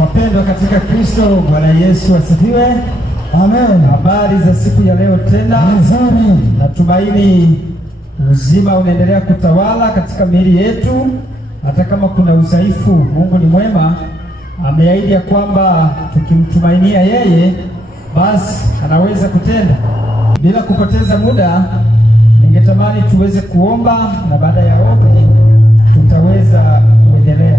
Wapendwa katika Kristo, Bwana Yesu asifiwe. Amen. Habari za siku ya leo tena. Nzuri. Natumaini uzima unaendelea kutawala katika miili yetu, hata kama kuna udhaifu. Mungu ni mwema, ameahidi ya kwamba tukimtumainia yeye basi anaweza kutenda. Bila kupoteza muda, ningetamani tuweze kuomba, na baada ya ombi tutaweza kuendelea.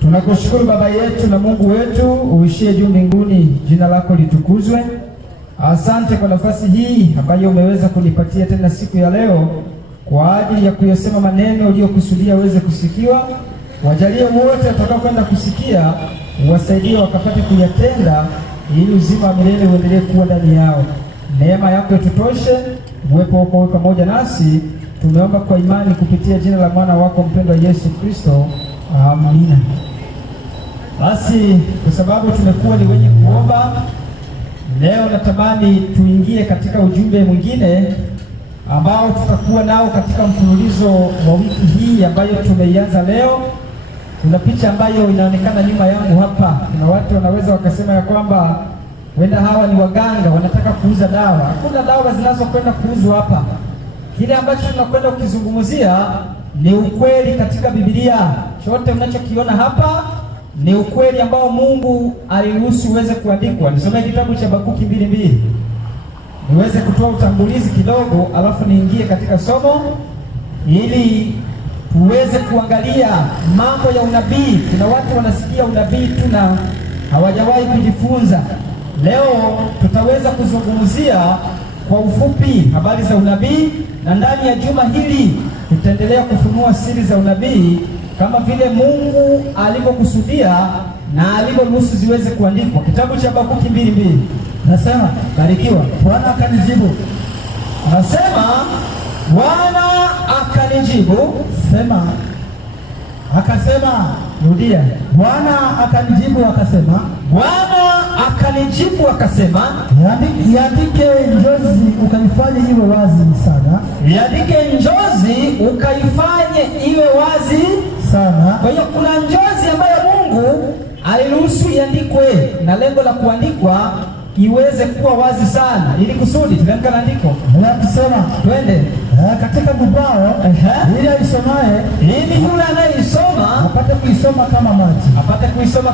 Tunakushukuru Baba yetu na Mungu wetu uishie juu mbinguni, jina lako litukuzwe. Asante kwa nafasi hii ambayo umeweza kunipatia tena siku ya leo kwa ajili ya kuyasema maneno uliyokusudia uweze kusikiwa. Wajalie wote watakao kwenda kusikia, uwasaidie wakapate kuyatenda, ili uzima wa milele uendelee kuwa ndani yao. Neema yako itutoshe, uwepo wako pamoja nasi. Tumeomba kwa imani kupitia jina la mwana wako mpendwa Yesu Kristo. Amina. Basi kwa sababu tumekuwa ni wenye kuomba, leo natamani tuingie katika ujumbe mwingine ambao tutakuwa nao katika mfululizo wa wiki hii ambayo tumeianza leo. Kuna picha ambayo inaonekana nyuma yangu hapa. Kuna watu wanaweza wakasema ya kwamba wenda hawa ni waganga, wanataka kuuza dawa. Hakuna dawa zinazokwenda kuuzwa hapa. Kile ambacho tunakwenda kukizungumzia ni ukweli katika Biblia. Chote mnachokiona hapa ni ukweli ambao Mungu aliruhusu uweze kuandikwa. Nisome kitabu cha Habakuki 2:2. Niweze kutoa utangulizi kidogo, alafu niingie katika somo ili tuweze kuangalia mambo ya unabii. Kuna watu wanasikia unabii tu na hawajawahi kujifunza. Leo tutaweza kuzungumzia kwa ufupi habari za unabii, na ndani ya juma hili tutaendelea kufunua siri za unabii kama vile Mungu alivyokusudia na alivyoruhusu ziweze kuandikwa. Kitabu cha Habakuki 2:2 nasema, barikiwa. Bwana akanijibu. Nasema Bwana akanijibu. Sema. Akasema. Rudia. Bwana akanijibu akasema. Bwana akanijibu akasema. Iandike njozi ukaifanye iwe wazi sana. Iandike njozi ukaifanye iwe wazi sana. Kwa hiyo kuna njozi ambayo Mungu aliruhusu iandikwe, na lengo la kuandikwa iweze kuwa wazi sana, ili kusudi tukaandika maandiko. Kusema twende katika ubao, ili aisomaye, ili yule anayesoma apate kuisoma kama maji, apate kuisoma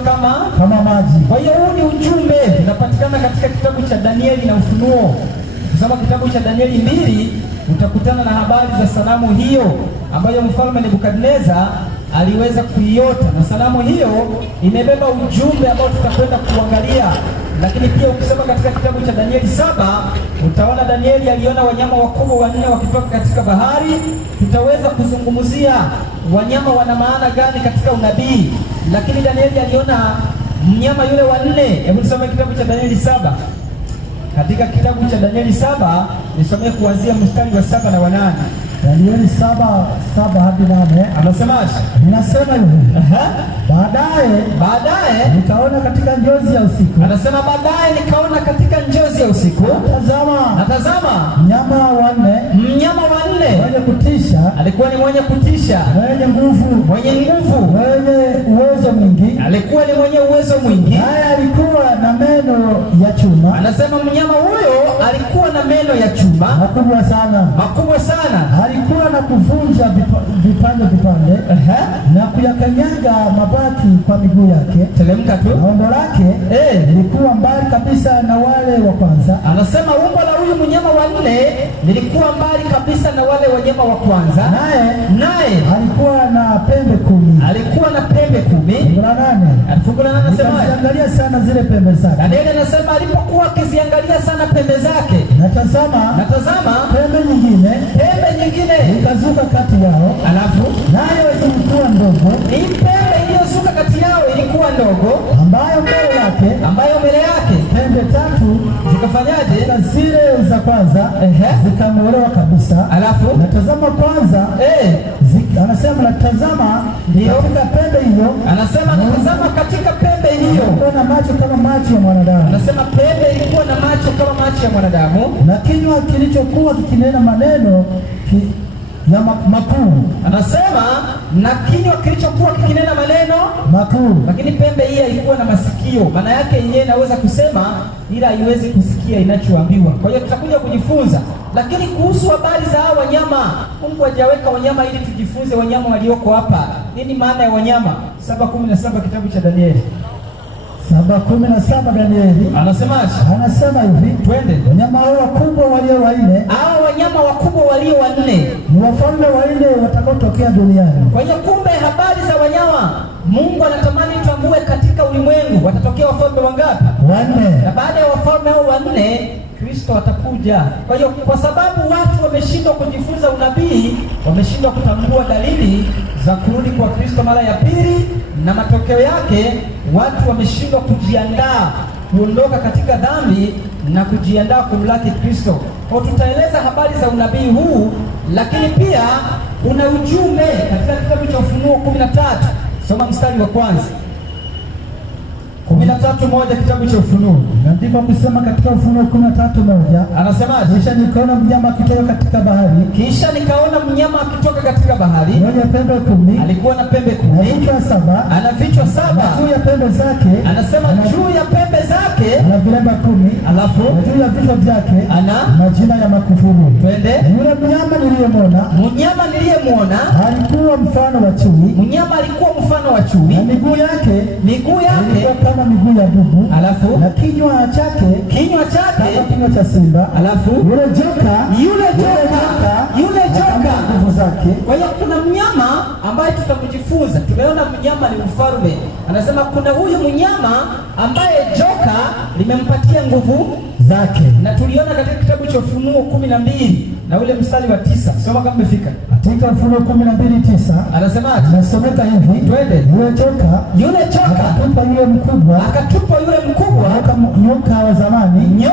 kama maji. Kwa hiyo huu ni ujumbe unapatikana katika kitabu cha Danieli na Ufunuo. Kusoma kitabu cha Danieli 2 utakutana na habari za sanamu hiyo ambayo mfalme Nebukadneza aliweza kuiota, na sanamu hiyo imebeba ujumbe ambao tutakwenda kuangalia. Lakini pia ukisoma katika kitabu cha Danieli 7 utaona Danieli aliona wanyama wakubwa wanne wakitoka katika bahari. Tutaweza kuzungumzia wanyama wana maana gani katika unabii, lakini Danieli aliona mnyama yule wa nne. Hebu tusome kitabu cha Danieli 7. Katika kitabu cha Danieli 7 nisomee kuanzia mstari wa 7 na wa 8. Danieli 7:7 hadi 8. Anasemaje? Ninasema hivi. Baadaye nikaona katika njozi ya usiku. Anasema baadaye nikaona katika njozi ya usiku. Natazama mnyama wa nne. Mwenye kutisha. Alikuwa ni mwenye kutisha. Mwenye nguvu. Mwenye uwezo mwingi. Alikuwa ni mwenye uwezo mwingi. Naye alikuwa na meno ya chuma. Anasema mnyama huyo alikuwa na meno ya chuma makubwa sana. Alikuwa na kuvunja vipande na kuyakanyaga mabaki kwa miguu yake. Telemka tu. Na umbo lake lilikuwa mbali kabisa na wale wa kwanza. Anasema umbo la huyu mnyama wa nne lilikuwa mbali kabisa na wale wanyama wa kwanza. Naye alikuwa na pembe 10. Fungu la 8 anasema aliangalia sana zile pembe zake. Danieli anasema alipokuwa akiziangalia sana pembe zake, natazama pembe nyingine ikazuka kati yao. Alafu nayo ilikuwa ndogo. Hii pembe iliyozuka kati yao ilikuwa ndogo, ambayo mbele yake pembe 3 zikafanyaje? Zile za kwanza zikang'olewa kabisa. Alafu natazama kwanza anasema natazama katika pembe hiyo. Anasema natazama katika pembe hiyo ilikuwa na macho kama macho ya mwanadamu. Anasema pembe ilikuwa na macho kama macho ya mwanadamu, na kinywa kilichokuwa kikinena maneno ya makuu. Anasema na kinywa kilichokuwa kikinena maneno makuu, lakini pembe hii haikuwa na masikio. Maana yake yeye inaweza kusema ila haiwezi kusikia inachoambiwa. Kwa hiyo tutakuja kujifunza, lakini kuhusu habari za hao wanyama, Mungu hajaweka wanyama ili tujifunze wanyama walioko hapa. Nini maana ya wanyama? 7:17 kitabu cha Danieli. 7:17 Danieli anasemaje? Anasema hivi, twende. Wanyama hao wakubwa walio wanne, hao wanyama wakubwa walio wanne ni wafalme wanne watakaotokea duniani. Kwa hiyo kumbe habari za wanyama Mungu anatamani tuambue katika ulimwengu watatokea wafalme wangapi? Wanne. Na baada ya wafalme hao wanne Kristo atakuja. Kwa hiyo kwa sababu watu wameshindwa kujifunza unabii, wameshindwa kutambua dalili za kurudi kwa Kristo mara ya pili, na matokeo yake watu wameshindwa kujiandaa kuondoka katika dhambi na kujiandaa kumlaki Kristo. Kwa tutaeleza habari za unabii huu, lakini pia una ujumbe katika kitabu cha Ufunuo 13. Soma mstari wa kwanza. 13:1 kitabu cha Ufunuo. Na ndipo kusema katika Ufunuo 13:1. Anasemaje? Kisha nikaona mnyama akitoka katika bahari. Kisha nikaona mnyama akitoka katika bahari. Mwenye pembe 10. Alikuwa na pembe 10. Na vichwa 7. Ana vichwa 7. Juu ya pembe zake. Anasema juu ya pembe zake. Ana vilemba 10. Alafu juu ya vichwa vyake. Ana majina ya makufuru. Twende. Yule mnyama niliyemwona. Alikuwa mfano wa chui. Mnyama alikuwa mfano wa chui. Na miguu yake. Ilikuwa kama miguu ya dubu. Alafu na kinywa chake kama kinywa cha simba. Alafu yule joka nguvu zake. Kwa hiyo kuna mnyama ambaye tutakujifunza. Tumeona mnyama ni mfalme. Anasema kuna huyu mnyama ambaye joka limempatia nguvu zake, na tuliona katika kitabu cha Ufunuo 12 na ule mstari wa 9. Soma kama umefika. Katika Ufunuo 12:9 anasemaje? Nasomeka hivi, twende. Yule joka akatupa yule mkubwa, nyoka wa zamani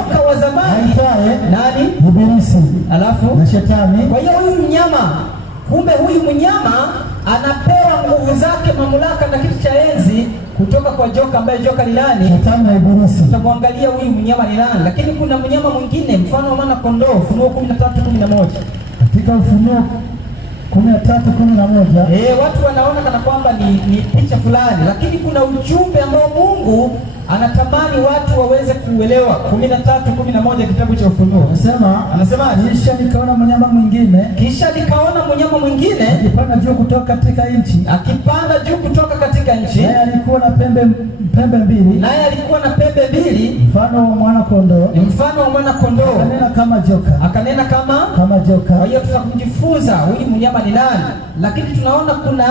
aitwaye nani? Ibilisi, alafu na Shetani. Kwa hiyo huyu mnyama, kumbe huyu mnyama anapewa nguvu zake, mamlaka na kiti cha enzi kutoka kwa joka, ambaye joka ni nani? Shetani na Ibilisi. Tutamwangalia huyu mnyama ni nani, lakini kuna mnyama mwingine mfano wa mwana kondoo. Ufunuo 13:11. Katika Ufunuo 13:11 watu wanaona kana kwamba ni picha fulani, lakini kuna ujumbe ambao Mungu anatamani watu waweze kuelewa. 13:11 kitabu cha Ufunuo. Anasema kisha nikaona mnyama mwingine akipanda juu kutoka katika nchi. Naye alikuwa na pembe mbili. Mfano wa mwana kondoo. Akanena kama joka. Kwa hiyo tutakujifunza huyu mnyama ni nani, lakini tunaona kuna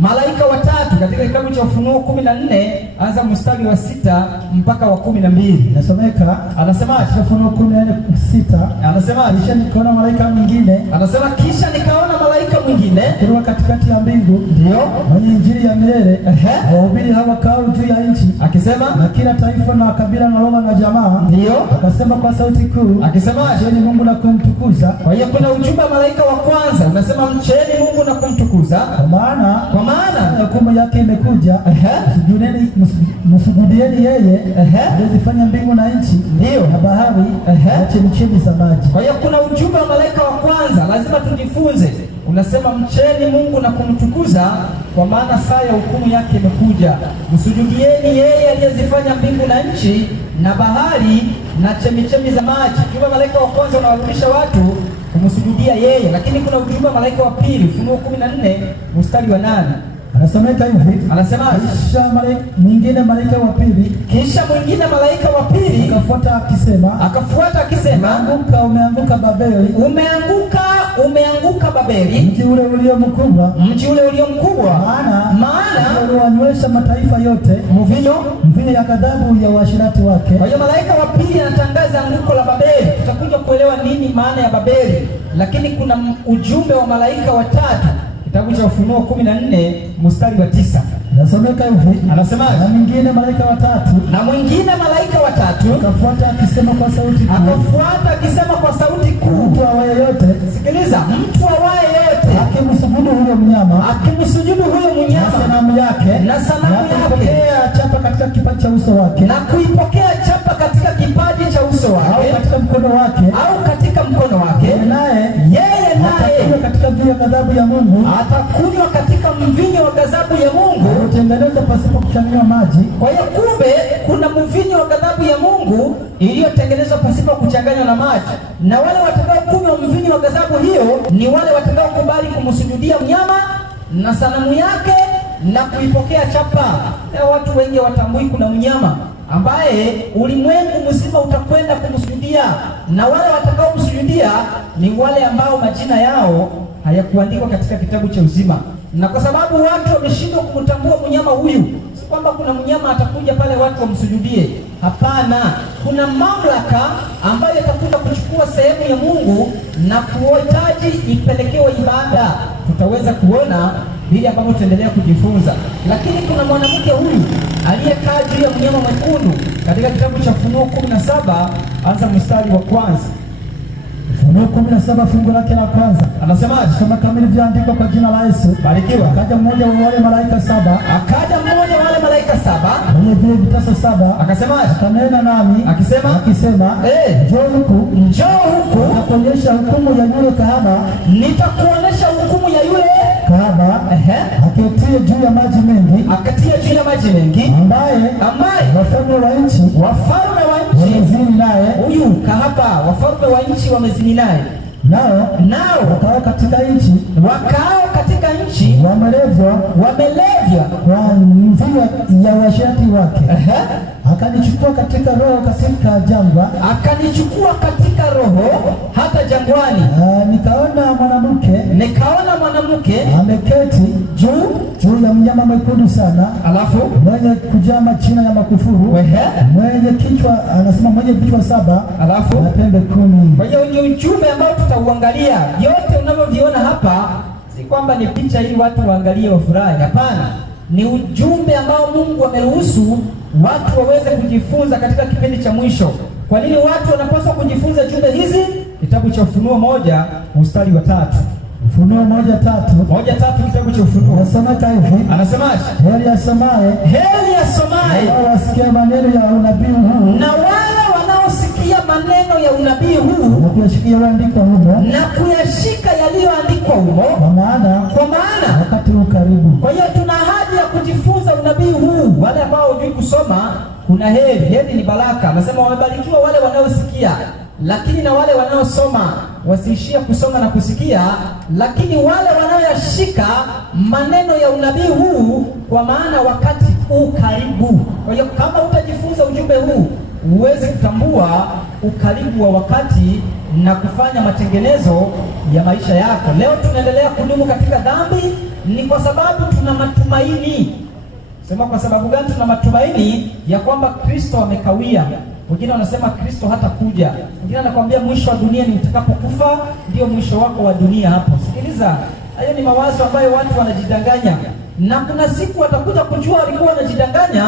malaika watatu katika kitabu cha Ufunuo 14, anza mstari wa 6 mpaka wa 12. Nasomeka. Anasema Ufunuo 14:6. Anasema kisha nikaona malaika mwingine. Anasema kisha nikaona malaika mwingine kutoka katikati ya mbingu, ndio mwenye injili ya milele, wahubiri hawa kao juu ya nchi, akisema na kila taifa na kabila na lugha na jamaa. Ndio akasema kwa sauti kuu, akisema mcheni Mungu na kumtukuza. Kwa hiyo kuna ujumbe wa malaika wa kwanza unasema mcheni Mungu na kumtukuza, kwa maana hukumu yake imekuja. Msujudieni yeye aliyezifanya mbingu na nchi, ndio na bahari na chemchemi za maji. Kwa hiyo kuna ujumbe wa malaika wa kwanza lazima tujifunze. Unasema mcheni Mungu na kumtukuza, kwa maana saa ya hukumu yake imekuja. Msujudieni yeye aliyezifanya mbingu na nchi na bahari na chemichemi za maji. Ujumbe malaika wa kwanza unawarudisha watu kumsujudia yeye, lakini kuna ujumbe malaika wa pili. Ufunuo 14 mstari wa 8. Anasomeka hivi. Anasema kisha mwingine malaika wa pili akafuata akisema umeanguka Babeli, umeanguka Babeli, mji ule ulio mkubwa, maana uliwanywesha mataifa yote mvinyo ya ghadhabu ya uasherati wake. Kwa hiyo malaika wa pili anatangaza anguko la Babeli. Tutakuja kuelewa nini maana ya Babeli, lakini kuna ujumbe wa malaika watatu kitabu cha Ufunuo 14 mstari wa 9. Nasomeka hivi. Anasema na mwingine malaika watatu akafuata akisema kwa sauti kuu, mtu awaye yote, sikiliza, mtu awaye yote akimsujudu huyo mnyama na sanamu yake na kuipokea chapa katika kipaji cha uso wake, au katika mkono wake, yeye naye katika ya Mungu, atakunywa katika mvinyo wa ghadhabu ya Mungu uliotengenezwa pasipo kuchanganywa maji. Kwa hiyo kumbe kuna mvinyo wa ghadhabu ya Mungu iliyotengenezwa pasipo kuchanganywa na maji, na wale watakao kunywa mvinyo wa ghadhabu hiyo ni wale watakao kubali kumsujudia mnyama na sanamu yake na kuipokea chapa. Watu wengi watambui kuna mnyama ambaye ulimwengu mzima utakwenda kumsujudia, na wale watakao kumsujudia ni wale ambao majina yao hayakuandikwa katika kitabu cha uzima. Na kwa sababu watu wameshindwa kumtambua mnyama huyu, si kwamba kuna mnyama atakuja pale watu wamsujudie. Hapana, kuna mamlaka ambayo itakuja kuchukua sehemu ya Mungu na kuhitaji ipelekewe ibada. Tutaweza kuona vile ambavyo tutaendelea kujifunza. Lakini kuna mwanamke huyu aliyekaa juu ya mnyama mwekundu katika kitabu cha Ufunuo 17, anza mstari wa kwanza. Ufunuo 17 fungu lake la kwanza. Anasemaje? Soma kama ilivyoandikwa kwa jina la Yesu. Barikiwa. Akaja mmoja wa wale malaika saba. Mwenye vile vitasa saba. Akasemaje? Akanena nami akisema, njoo huku. Nitakuonyesha hukumu ya yule kahaba. Nitakuonyesha hukumu ya yule kahaba aketie juu ya maji mengi, ambaye wafalme wa nchi wamezini naye. Huyu kahaba, wafalme wa nchi wamezini naye, nao wakao katika nchi wamelevya kwa mvinyo ya uasherati wake. Akanichukua katika roho hata jangwani. Nikaona mwanamke ameketi juu ya mnyama mwekundu sana, mwenye kujaa majina ya makufuru, mwenye vichwa saba na pembe 10. Kwa hiyo ni ujumbe ambao tutauangalia. Yote unavyoviona hapa si kwamba ni picha ili watu waangalie wafurahi. Hapana, ni ujumbe ambao Mungu ameruhusu watu waweze kujifunza katika kipindi cha mwisho. Kwa nini watu wanapaswa kujifunza jumbe hizi? Kitabu cha Ufunuo 1 mstari wa 3. Ufunuo 1:3 kitabu cha Ufunuo. Nasomeka hivi. Anasemaje? Heri asomaye wasikia maneno ya unabii huu, na wale wanaosikia maneno ya unabii huu na kuyashika yaliyoandikwa humo, kwa maana wakati huu karibu. Kwa hiyo tuna haja ya kujifunza unabii huu. Wale ambao hawajui kusoma, kuna heri ni baraka. Anasema wamebarikiwa wale wanaosikia, lakini na wale wanaosoma. Wasiishia kusoma na kusikia, lakini wale wanaoyashika maneno ya unabii huu, kwa maana wakati huu karibu. Kwa hiyo kama utajifunza ujumbe huu, huwezi kutambua ukaribu wa wakati na kufanya matengenezo ya maisha yako. Leo tunaendelea kudumu katika dhambi, ni kwa sababu tuna matumaini. Sema kwa sababu gani tuna matumaini? Ya kwamba Kristo amekawia. Wengine wanasema Kristo hata kuja. Wengine anakuambia mwisho wa dunia ni utakapokufa, ndio mwisho wako wa dunia hapo. Sikiliza, hayo ni mawazo ambayo watu wanajidanganya. Na kuna siku watakuja kujua walikuwa wanajidanganya,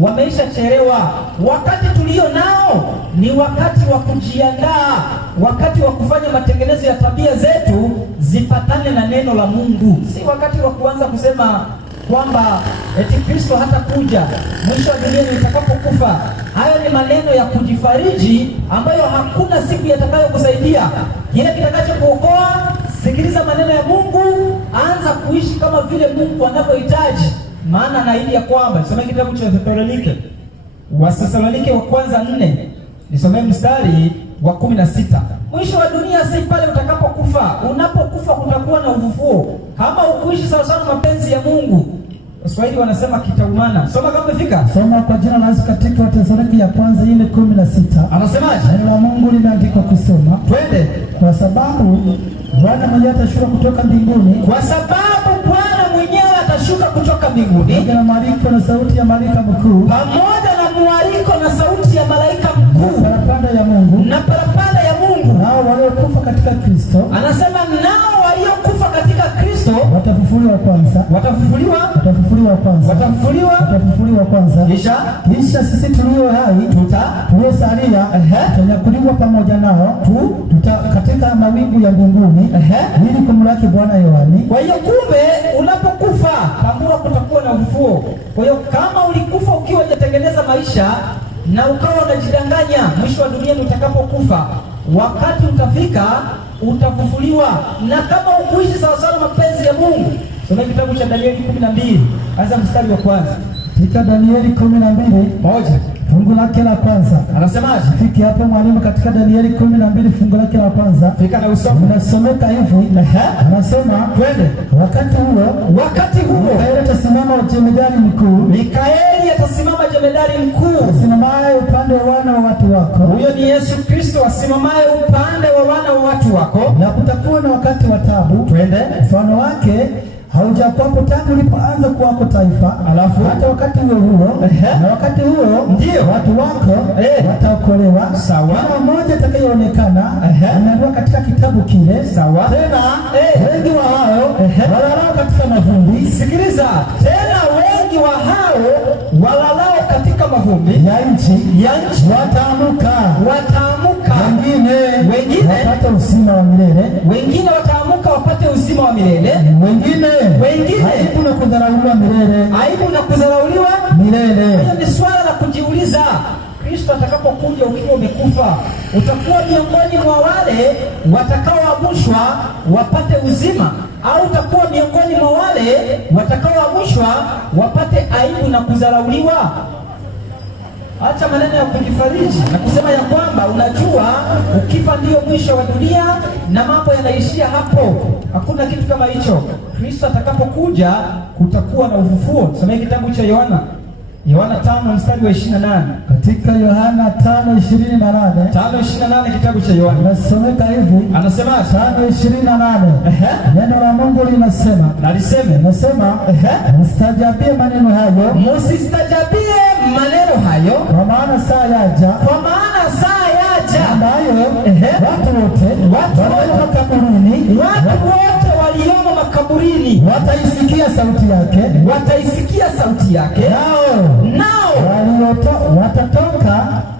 wameisha chelewa. Wakati tulio nao ni wakati wa kujiandaa, wakati wa kufanya matengenezo ya tabia zetu zipatane na neno la Mungu. Si wakati wa kuanza kusema kwamba eti Kristo hata kuja, mwisho wa dunia ni utakapokufa. Hayo ni maneno ya kujifariji ambayo hakuna siku yatakayokusaidia. Kile kitakachokuokoa, sikiliza maneno ya Mungu, anza kuishi kama vile Mungu anavyohitaji. Maana anaahidi ya kwamba, nisome kitabu cha Wathesalonike wa kwanza 4, nisome mstari wa 16. Mwisho wa dunia si pale utakapokufa. Unapokufa kutakuwa na ufufuo. Kama ukuishi sawa sawa mapenzi ya Mungu, Waswahili wanasema kitaumana. Soma kama umefika. Soma kwa jina la Yesu katika Wathesalonike ya kwanza 4:16. Anasemaje? Neno la Mungu limeandikwa kusema, twende, kwa sababu Bwana mwenyewe atashuka kutoka mbinguni. Kwa sababu Bwana mwenyewe atashuka kutoka mbinguni, pamoja na mwaliko na sauti ya malaika mkuu, pamoja na mwaliko na sauti ya malaika mkuu, na parapanda ya Mungu, nao waliokufa katika Kristo. Anasema nao waliokufa katika Kristo watafufuliwa kwanza. Kisha sisi tulio hai tuliosalia tutanyakuliwa pamoja nao katika mawingu ya mbinguni ili kumlaki Bwana hewani. Kwa hiyo kumbe, unapokufa tambua kutakuwa na ufufuo. Kwa hiyo kama ulikufa ukiwa hujatengeneza maisha na ukawa unajidanganya mwisho wa dunia utakapokufa, wakati utafika utafufuliwa. Na kama ukuishi sawa sawa mapenzi ya Mungu, soma kitabu cha Danieli 12 anza mstari wa kwanza. Katika Danieli 12:1 fungu lake la kwanza anasemaje? Fiki hapo mwalimu, katika Danieli 12 fungu lake la kwanza. Fika na usome. Unasomeka hivi. Anasema twende. Wakati huo Mikaeli atasimama jemedari mkuu. Asimamaye upande wa wana wa watu wako. Huyo ni Yesu Kristo, asimamaye upande wa wana wa watu wako. Na kutakuwa na wakati wa taabu. Twende. Mfano wake haujakuwapo tangu ulipoanza kuwako taifa. Alafu hata wakati huo na wakati huo ndio watu wako wataokolewa. Sawa. Kama mmoja atakayeonekana ameandikwa katika kitabu kile. Sawa. Tena wengi wa hao walalao katika mavumbi. Sikiliza, tena wengi wa hao walalao katika mavumbi ya nchi wataamuka. Wengine wapate uzima wa milele. Wengine wataamuka wapate uzima wa milele. Wengine aibu na kudharauliwa milele. Hiyo ni swala la kujiuliza. Kristo atakapokuja ukiwa umekufa, utakuwa miongoni mwa wale watakaoamshwa wapate uzima, au utakuwa miongoni mwa wale watakaoamshwa wapate aibu na kudharauliwa? Acha maneno ya kujifariji na kusema ya kwamba unajua ukifa ndio mwisho wa dunia na mambo yanaishia hapo. Hakuna kitu kama hicho. Kristo atakapokuja kutakuwa na ufufuo. Soma kitabu cha Yohana 5 mstari wa 28. Katika Yohana 5:28 kitabu cha Yohana nasomeka hivi. Anasema 5:28. Neno la Mungu linasema, msistajabie maneno hayo, kwa maana saa yaja ambayo watu wote waliomo makaburini wataisikia sauti yake,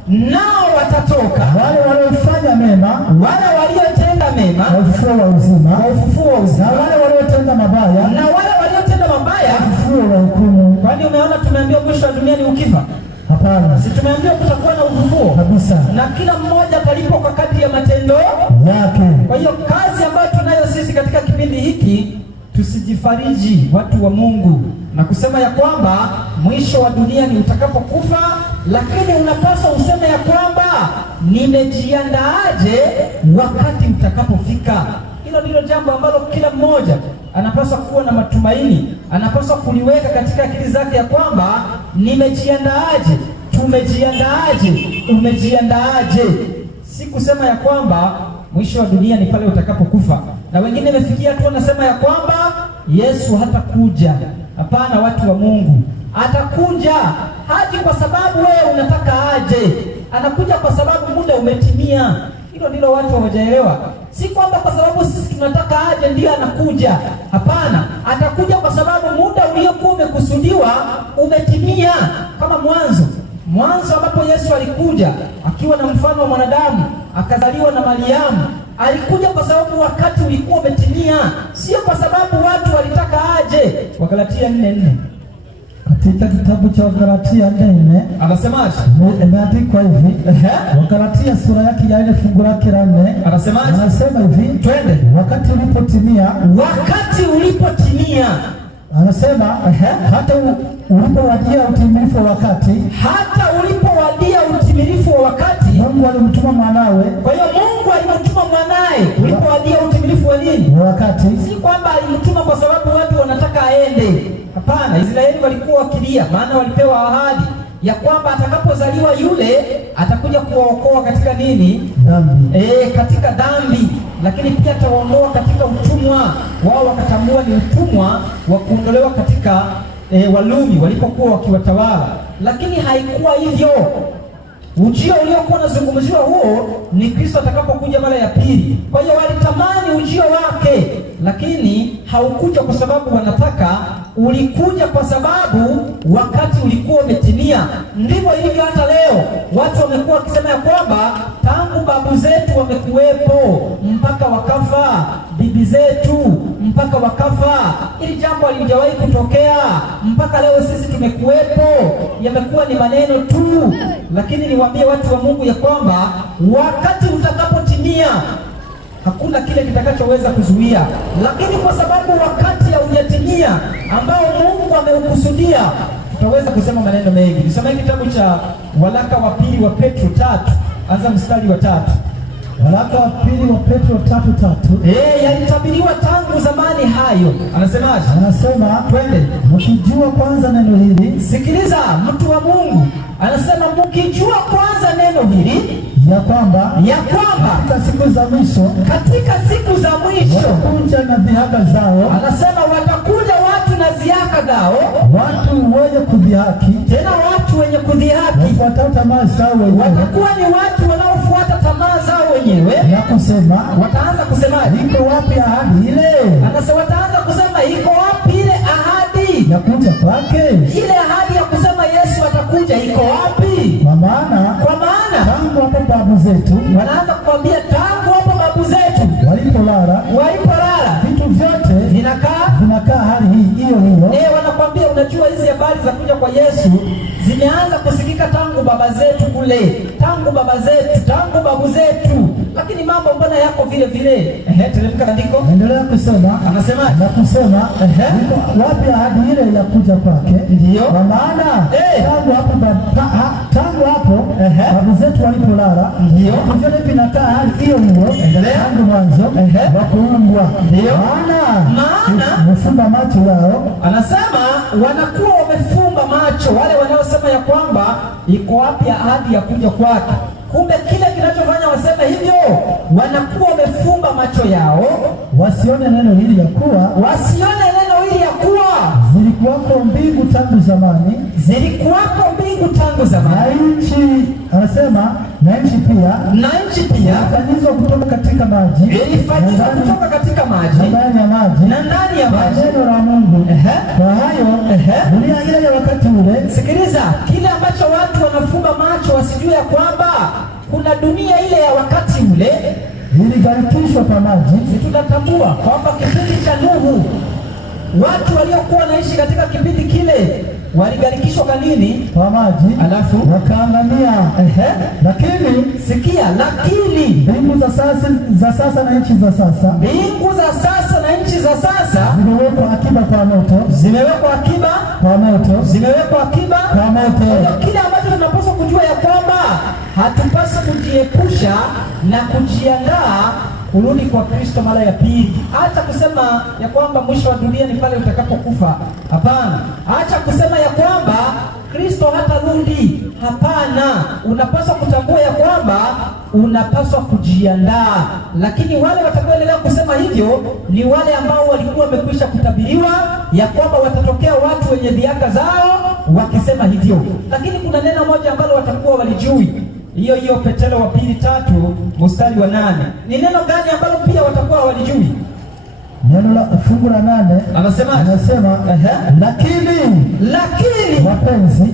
nao watatoka, wale waliofanya mema, wale waliotenda mema na ufufuo wa uzima, na wale waliotenda mabaya, ufufuo wa hukumu. Kwani umeona tumeambiwa mwisho wa dunia ni ukifa? Hapana. Si tumeambiwa kutakuwa na ufufuo kabisa, na kila mmoja atalipwa kwa kadri ya matendo yake. Kwa hiyo kazi ambayo tunayo sisi katika kipindi hiki, tusijifariji watu wa Mungu na kusema ya kwamba mwisho wa dunia ni utakapokufa, lakini unapaswa useme ya kwamba nimejiandaaje wakati utakapofika. Hilo ndilo jambo ambalo kila mmoja anapaswa kuwa na matumaini, anapaswa kuliweka katika akili zake ya kwamba nimejiandaaje, umejiandaaje. Si kusema ya kwamba mwisho wa dunia ni pale utakapokufa. Na wengine wamefikia tu wanasema ya kwamba Yesu hatakuja. Hapana, watu wa Mungu, atakuja. Haji kwa sababu wewe unataka aje, anakuja kwa sababu muda umetimia. Hilo ndilo watu hawajaelewa. Si kwamba kwa sababu sisi tunataka aje ndio anakuja. Hapana, atakuja kwa sababu muda uliokuwa umekusudiwa umetimia. Kama mwanzo ambapo Yesu alikuja akiwa na mfano wa mwanadamu, akazaliwa na Mariamu. Alikuja kwa sababu wakati ulikuwa umetimia, sio kwa sababu watu walitaka aje. Wagalatia 4:4. Katika kitabu cha Wagalatia 4:4 anasemaje? Imeandikwa hivi. Wagalatia sura yake ya 4 fungu lake la 4 anasemaje? Anasema hivi, twende. Wakati ulipotimia anasema hata ulipowadia utimilifu wa wakati, Mungu alimtuma mwanawe. Kwa hiyo Mungu alimtuma mwanae ulipowadia utimilifu wa nini? Wakati. Si kwamba alimtuma kwa sababu watu wanataka aende. Hapana, Israeli walikuwa wakilia, maana walipewa ahadi ya kwamba atakapozaliwa yule atakuja kuwaokoa katika nini? Dhambi. Katika dhambi, lakini pia atawaondoa katika utumwa. Wao wakatambua ni utumwa wa kuondolewa katika Walumi walipokuwa wakiwatawala, lakini haikuwa hivyo. Ujio uliokuwa unazungumziwa huo ni Kristo atakapokuja mara ya pili. Kwa hiyo walitamani ujio wake, lakini haukuja kwa sababu wanataka, ulikuja kwa sababu wakati ulikuwa umetimia. Ndivyo ilivyo hata leo. Watu wamekuwa wakisema ya kwamba tangu babu zetu wamekuwepo mpaka wakafa, bibi zetu mpaka wakafa. Ili jambo halijawahi kutokea mpaka leo sisi tumekuwepo. Yamekuwa ni maneno tu, lakini niwaambie watu wa Mungu ya kwamba wakati utakapotimia hakuna kile kitakachoweza kuzuia. Lakini kwa sababu wakati haujatimia ambao Mungu ameukusudia, tutaweza kusema maneno mengi. Nisome kitabu cha waraka wa pili wa Petro 3, anza mstari wa 3. Waraka wa pili wa Petro 3:3. Yalitabiriwa tangu zamani hayo. Anasemaje? Anasema twende, mkijua kwanza neno hili. Sikiliza mtu wa Mungu, anasema mkijua kwanza neno hili ya kwamba katika siku za mwisho watakuja na dhihaka zao. Anasema watakuja watu na dhihaka zao, watu wenye kudhihaki, tena watu wenye kudhihaki wafuatao tamaa zao wenyewe. Watakuwa ni watu wanaofuata tamaa zao wenyewe, na kusema, wataanza kusema iko wapi ahadi ile? Anasema wataanza kusema iko wapi ile ahadi ya kuja kwake? Ile ahadi ya kusema Yesu atakuja iko wapi? Kwa maana tangu hapo babu zetu, wanaanza kuambia tangu hapo babu zetu walipolala vitu vyote vinakaa hali hii hiyo. Wanakwambia unajua hizi habari za kuja kwa Yesu zimeanza kusikika tangu baba zetu kule, tangu babu zetu, lakini mambo mbona yako vile vile? Teremka andiko, endelea kusema. Anasema na kusema iko wapi ahadi ile ya kuja kwake? Ndio kwa maana tangu hapo babu zetu walipolala, ndio vyote vinakaa hali hiyo hiyo. Endelea tangu mwanzo wa kuumbwa. Ndio maana wamefumba macho yao. Anasema wanakuwa wamefumba macho wale wanaosema ya kwamba iko wapi ahadi ya kuja kwake. Kumbe kile kinachofanya waseme hivyo, wanakuwa wamefumba macho yao wasione neno hili ya kuwa zilikuwako mbingu tangu zamani, na nchi. Anasema na nchi pia ilifanyizwa kutoka katika maji, na ndani ya maji neno la Mungu. Kwa hayo dunia ile ya wakati ule. Sikiliza kile ambacho watu wanafumba macho wasijue ya kwamba kuna dunia ile ya wakati ule iligharikishwa kwa maji. Tunatambua kwamba kipindi cha Nuhu watu waliokuwa wanaishi katika kipindi kile waligharikishwa kwa nini? Kwa maji, alafu wakaangamia. Lakini sikia, mbingu za sasa na nchi za sasa, zimewekwa akiba kwa moto. Kile ambacho tunapaswa kujua ya kwamba hatupaswi kujiepusha na kujiandaa kurudi kwa Kristo mara ya pili. Acha kusema ya kwamba mwisho wa dunia ni pale utakapokufa. Hapana. Acha kusema ya kwamba Kristo hatarudi. Hapana. Unapaswa kutambua ya kwamba unapaswa kujiandaa. Lakini wale watakaoendelea kusema hivyo ni wale ambao walikuwa wamekwisha kutabiriwa ya kwamba watatokea watu wenye dhihaka zao wakisema hivyo. Lakini kuna neno moja ambalo watakuwa walijui. Hiyo Petro wa pili 3 mstari wa 8. Ni neno gani ambalo pia watakuwa walijui? Neno la fungu la 8. Anasema lakini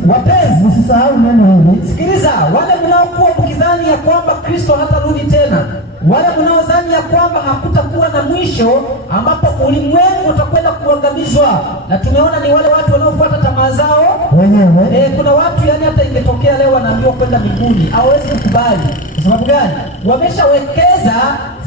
wapenzi msisahau neno hili. Sikiliza, wale mnaokuwa mkidhani ya kwamba Kristo hatarudi tena, wale mnaodhani ya kwamba hakutakuwa na mwisho ambapo ulimwengu utakwenda kuangamizwa, na tumeona ni wale watu wanaofuata tamaa zao wenyewe. Kuna watu hata ingetokea leo wanaambiwa kwenda mbinguni hawezi kukubali. Kwa sababu gani? Wameshawekeza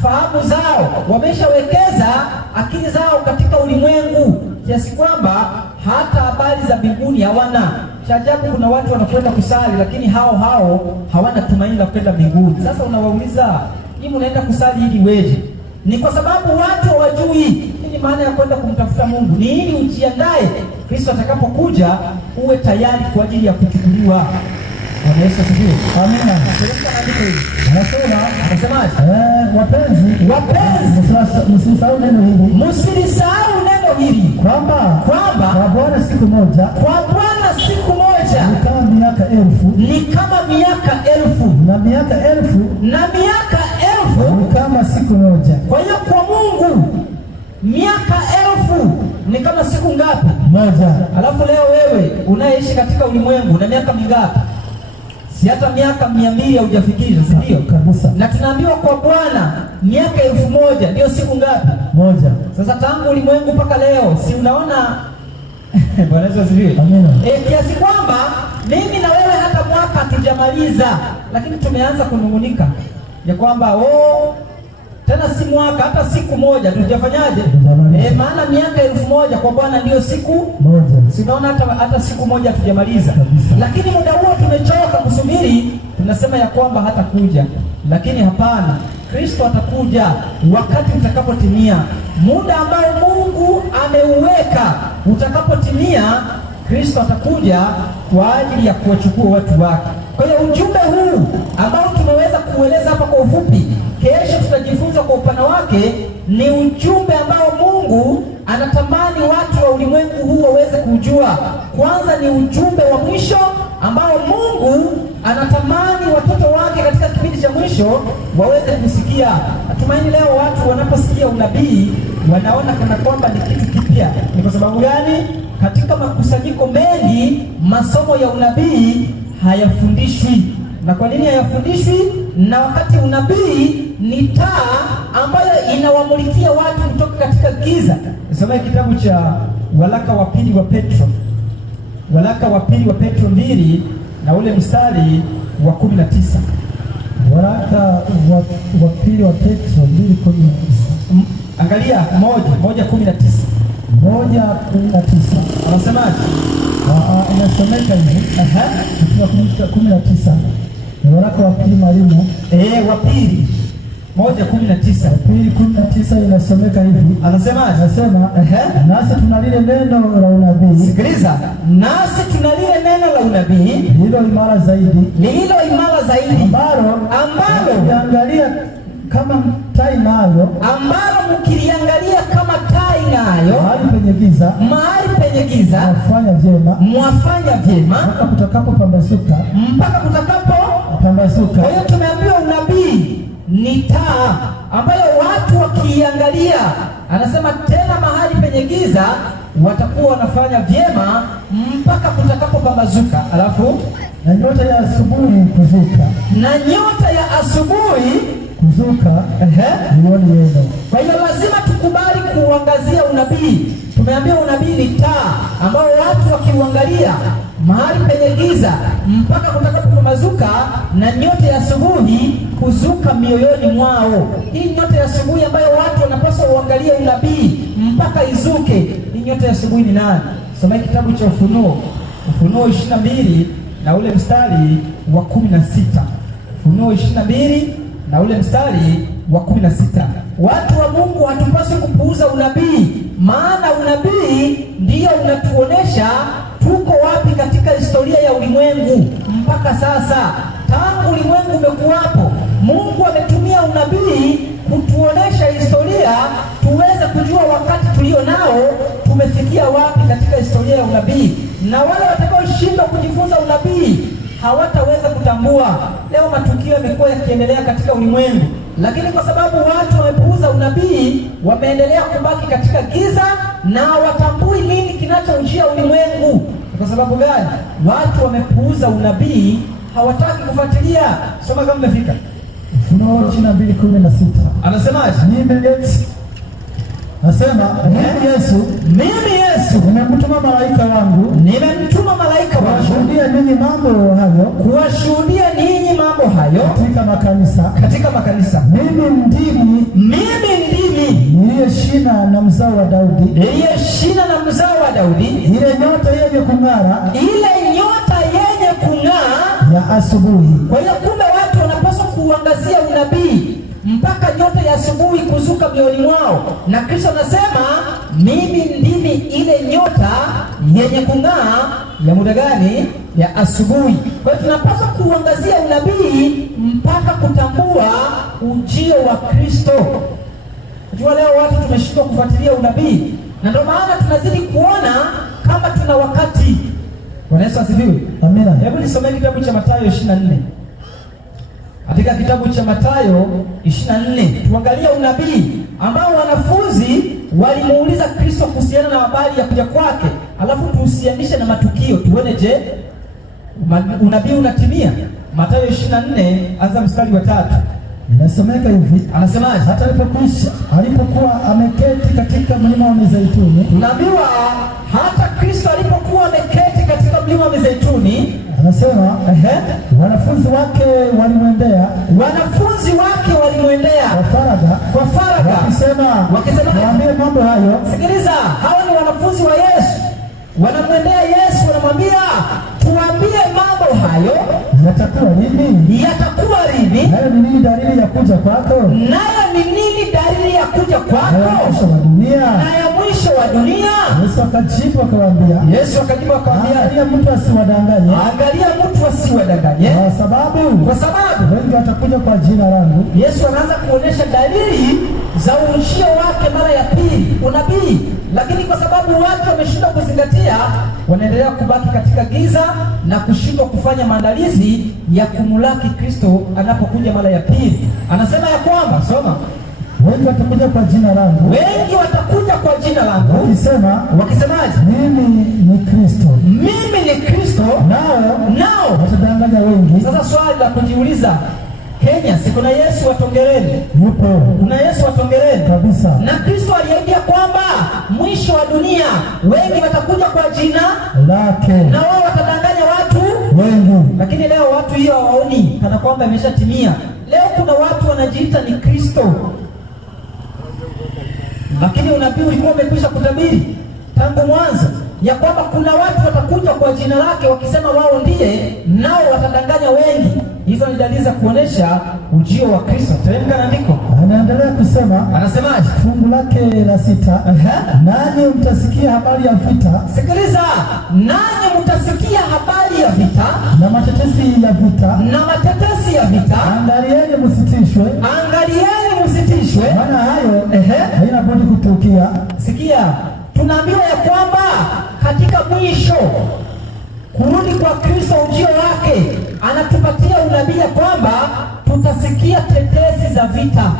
fahamu zao, wameshawekeza akili zao katika ulimwengu kiasi kwamba hata habari za mbinguni hawana. Cha ajabu, kuna watu wanakwenda kusali lakini hao hawana tumaini la kwenda mbinguni. Sasa unawauliza, hii mnaenda kusali ili weje? Ni kwa sababu watu hawajui nini maana ya kwenda kumtafuta Mungu. Ni ili ujiandae Kristo atakapokuja uwe tayari kwa ajili ya kuchukuliwa. Bwana Yesu asifiwe. Amina. Anasemaje? Wapenzi msisahau neno hili kwamba kwa Bwana siku moja ni kama miaka elfu na miaka elfu ni kama siku moja. Kwa hiyo kwa Mungu miaka elfu ni kama siku ngapi? Moja. Alafu leo wewe unaishi katika ulimwengu na miaka mingapi? Si hata miaka 200 hujafikisha, si ndio? Kabisa. Na tunaambiwa kwa Bwana miaka 1000 ndio siku ngapi? Moja. Sasa tangu ulimwengu mpaka leo, si unaona Bwana Yesu asifiwe. Amina. Kiasi kwamba mimi na wewe hata mwaka hatujamaliza, lakini tumeanza kunungunika ya kwamba tena tena si mwaka, hata siku moja tujafanyaje? Maana miaka 1000 kwa Bwana ndio siku moja. Sinaona hata siku moja tujamaliza. Lakini muda huo tumechoka kusubiri, tunasema ya kwamba hatakuja. Lakini hapana, Kristo atakuja wakati utakapotimia. Muda ambao Mungu ameuweka utakapotimia, Kristo atakuja kwa ajili ya kuwachukua watu wake. Kwa hiyo ujumbe huu ambao tumeweza kueleza hapa kwa ufupi, kesho tutajifunza kwa upana wake, ni ujumbe ambao Mungu anatamani watu wa ulimwengu huu waweze kujua. Kwanza ni ujumbe wa mwisho ambao Mungu anatamani watoto wake katika kipindi cha mwisho waweze kusikia. Natumaini leo watu wanaposikia unabii wanaona kana kwamba ni kitu kipya. Ni kwa sababu gani? Katika makusanyiko mengi masomo ya unabii hayafundishwi. Na kwa nini hayafundishwi? Na wakati unabii ni taa ambayo inawamulikia watu kutoka katika giza. Nisome kitabu cha waraka wa pili wa Petro. Waraka wa pili wa Petro 2 na ule mstari wa 19. Waraka wa pili wa Petro 2:19. Angalia 1:19. 1:19. Anasemaje? Inasomeka hivi. Katika 19. Waraka wa pili mwalimu. Wa pili 1:19. Pili 19 inasomeka hivi. Anasemaje? Anasema nasi tuna lile neno la unabii. Sikiliza. Nasi tuna lile neno la unabii lililo imara zaidi, ambalo ukiangalia kama tai nayo, mahali penye giza mwafanya vyema mpaka kutakapopambazuka. Kwa hiyo tumeambiwa unabii ni taa ambayo watu wakiangalia, anasema tena mahali penye giza watakuwa wanafanya vyema mpaka kutakapopambazuka. Alafu na nyota ya asubuhi kuzuka nione yenu. Kwa hiyo lazima tukubali kuangazia unabii. Tumeambiwa unabii ni taa ambao watu wakiuangalia mahali penye giza mpaka kutakapopambazuka, na nyota ya asubuhi kuzuka mioyoni mwao. Hii nyota ya asubuhi ambayo watu wanapaswa uangalie unabii mpaka izuke. Hii nyota ya asubuhi ni nani? Soma kitabu cha Ufunuo 22 na ule mstari wa 16. Ufunuo 22 na ule mstari wa 16. Watu wa Mungu hatupaswi kupuuza unabii, maana unabii ndiyo unatuonesha tuko wapi katika historia ya ulimwengu mpaka sasa. Tangu ulimwengu umekuwapo, Mungu ametumia unabii kutuonesha historia, tuweze kujua wakati tulio nao tumefikia wapi katika historia ya unabii. Na wale watakaoshindwa kujifunza unabii hawataweza kutambua. Leo matukio yamekuwa yakiendelea katika ulimwengu, lakini kwa sababu watu wamepuuza unabii, wameendelea kubaki katika giza na hawatambui nini kinachojia ulimwengu. Kwa sababu gani? Watu wamepuuza unabii, hawataki kufuatilia. Soma kama umefika. Ufunuo 22:16. Anasemaje? Nasema mimi Yesu nimemtuma malaika wangu kuwashuhudia ninyi mambo hayo katika makanisa. Mimi ndimi niliye shina na mzao wa Daudi, ile nyota yenye kung'ara ya asubuhi. Kwa hiyo kumbe watu wanapaswa kuangazia unabii mpaka nyota ya asubuhi kuzuka mioyoni mwao. Na Kristo anasema mimi ndimi ile nyota yenye kung'aa ya muda gani? Ya asubuhi. Kwa hiyo tunapaswa kuangazia unabii mpaka kutambua ujio wa Kristo. Unajua leo watu tumeshindwa kufuatilia unabii, na ndio maana tunazidi kuona kama tuna wakati. Bwana Yesu asifiwe. Amina. Hebu nisomee kitabu cha Mathayo 24. Katika kitabu cha Mathayo 24 tuangalie unabii ambao wanafunzi walimuuliza Kristo kuhusiana na habari ya kuja kwake, alafu tuhusianishe na matukio tuone, je, unabii unatimia? Mathayo 24 anza mstari wa 3. Inasomeka hivi. Anasemaje? Hata alipokuwa ameketi katika mlima wa Mizeituni. Tunaambiwa hata Kristo alipokuwa ameketi katika mlima wa Mizeituni, anasema anasema wanafunzi wake walimwendea kwa faragha wakisema mwambie mambo hayo. Sikiliza, hao ni wanafunzi wa Yesu, wanamwendea Yesu, wanamwambia tuambie mambo hayo yatakuwa lini? Nayo ni nini dalili ya kuja kwako? Na ya mwisho wa dunia. Yesu akajibu akawaambia, angalia mtu asiwadanganye, kwa sababu wengi watakuja kwa jina langu. Yesu anaanza kuonesha dalili za ujio wake mara ya pili, unabii. Lakini kwa sababu watu wameshindwa kuzingatia, wanaendelea kubaki katika giza na kushindwa kufanya maandalizi ya kumlaki Kristo anapokuja mara ya pili. Anasema ya kwamba, soma, wengi watakuja kwa jina langu, wakisemaje? Mimi ni Kristo, nao watadanganya wengi. Sasa swali la kujiuliza, Kenya, si kuna Yesu wa Tongereni? Yupo. Kuna Yesu wa Tongereni kabisa. Na Kristo aliahidi kwamba mwisho wa dunia wengi watakuja kwa jina lake, na wao watadanganya watu wengi. Lakini leo watu hiyo hawaoni kana kwamba imeshatimia. Leo kuna watu wanajiita ni Kristo, lakini unabii ulikuwa umekwisha kutabiri tangu mwanzo ya kwamba kuna watu watakuja kwa jina lake wakisema wao ndiye, nao watadanganya wengi. Hizo ni dalili za kuonesha ujio wa Kristo. Teremka na andiko. Anaendelea kusema, anasemaje? Fungu lake la 6, nanyi mtasikia habari ya vita. Sikiliza, nanyi mtasikia habari ya vita na matetesi ya vita. Angalieni msitishwe, maana hayo haina budi kutukia. Sikia, tunaambiwa ya kwamba katika mwisho kurudi kwa Kristo, ujio wake, anatupatia unabii ya kwamba tutasikia tetesi za vita.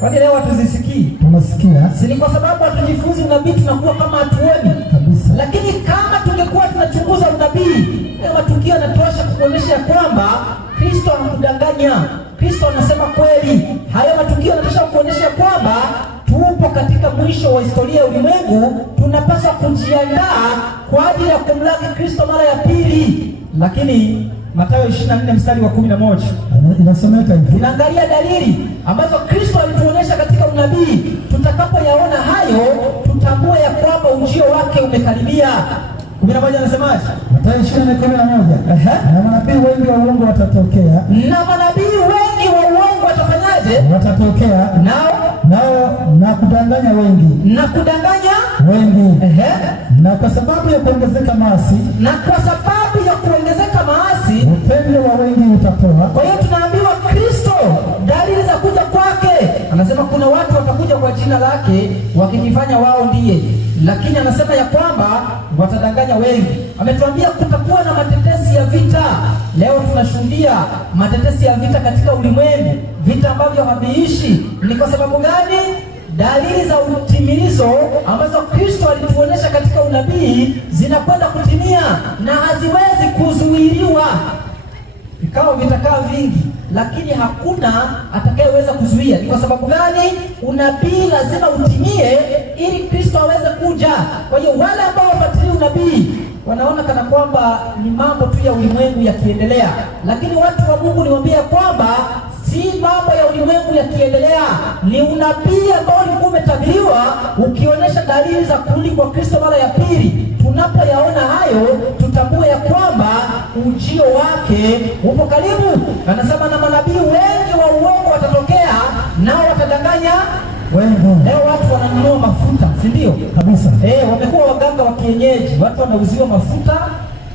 Kwani leo hatuzisikii? Tunasikia. Si ni kwa sababu hatujifunzi unabii, tunakuwa kama hatuoni kabisa. Lakini kama tungekuwa tunachunguza unabii, matukio yanatosha kuonyesha kwamba Kristo hakudanganya. Kristo anasema kweli. Hayo matukio yanatosha kuonyesha kwamba tupo katika mwisho wa historia ya ulimwengu. Tunapaswa kujiandaa kwa ajili ya kumlaki Kristo mara ya pili. Lakini Mathayo 24 mstari wa 11 inasomeka hivi. Tunaangalia dalili ambazo Kristo alituonesha katika unabii. Tutakapoyaona hayo, tutambue ya kwamba ujio wake umekaribia. 11 anasemaje? Mathayo 24:11. Na manabii wengi wa uongo watatokea. Watatokea. Na kudanganya wengi. Na kwa sababu ya kuongezeka maasi, upendo wa wengi utapoa. Kwa hiyo tunaambiwa Kristo, dalili za kuja kwake, anasema kuna watu watakuja kwa jina lake wakijifanya wao ndiye, lakini anasema ya kwamba watadanganya wengi. Ametuambia kutakuwa na matetesi ya vita. Leo tunashuhudia matetesi ya vita katika ulimwengu, vita ambavyo haviishi. Ni kwa sababu gani? Dalili za utimilizo ambazo Kristo alituonesha katika unabii zinakwenda kutimia na haziwezi kuzuiliwa. Vikao vitakaa vingi, lakini hakuna atakayeweza kuzuia. Ni kwa sababu gani? Unabii lazima utimie ili Kristo aweze kuja. Kwa hiyo wale ambao wafuatilia unabii wanaona kana kwamba ni mambo tu ya ulimwengu yakiendelea, lakini watu wa Mungu niwaambia kwamba si mambo ya ulimwengu yakiendelea, ni unabii ambao ulikuwa umetabiriwa ukionyesha dalili za kurudi kwa Kristo mara ya pili. Tunapoyaona hayo, tutambue ya kwamba ujio wake upo karibu. Anasema na manabii wengi wa uongo watatokea, nao watadanganya wengi. Leo watu wananunua mafuta, si ndio? Kabisa. Wamekuwa waganga wa kienyeji. Watu wanauziwa mafuta,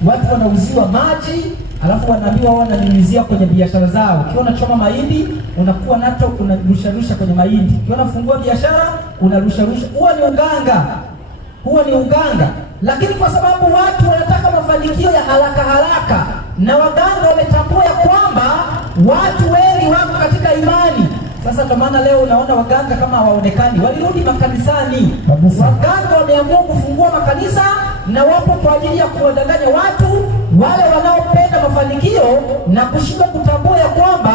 watu wanauziwa maji, alafu wanaambiwa wao wananyunyizia kwenye biashara zao. Ukiona choma mahindi, unakuwa nato unarusha kwenye mahindi. Ukiona fungua biashara, unarusha. Huo ni uganga. Lakini kwa sababu watu wanataka mafanikio ya haraka na waganga wametambua ya kwamba watu wengi wako katika imani. Sasa kwa maana leo unaona waganga kama hawaonekani, walirudi makanisani. Waganga wameamua kufungua makanisa na wapo kwa ajili ya kuwadanganya watu wale wanaopenda mafanikio na kushindwa kutambua ya kwamba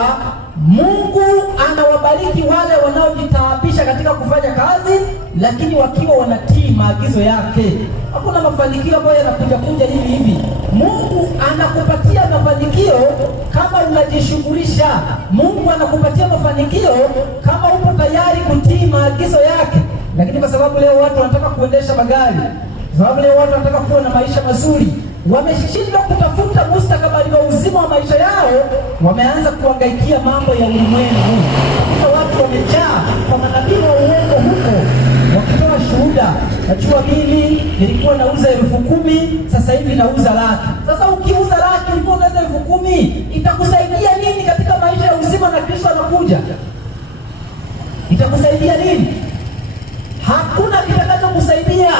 Mungu anawabariki wale wanaojitaabisha katika kufanya kazi, lakini wakiwa wanatii maagizo yake. Hakuna mafanikio ambayo yanakuja hivi. Mungu anakupatia mafanikio kama unajishughulisha. Mungu anakupatia mafanikio kama upo tayari kutii maagizo yake. Lakini kwa sababu leo watu wanataka kuendesha magari, kwa sababu leo watu wanataka kuwa na maisha mazuri, wameshindwa kutafuta mustakabali wa uzima wa maisha yao, wameanza kuhangaikia mambo ya ulimwengu. Kuna watu wamejaa kwa manabii wa uongo huko, wakitoa shuhuda, najua mimi nilikuwa nauza 10,000, sasa hivi nauza 1,00,000. Sasa ukiuza 1,00,000 ulikuwa unauza 10,000, itakusaidia nini katika maisha ya uzima na Kristo anakuja? Itakusaidia nini? Hakuna kitakachokusaidia.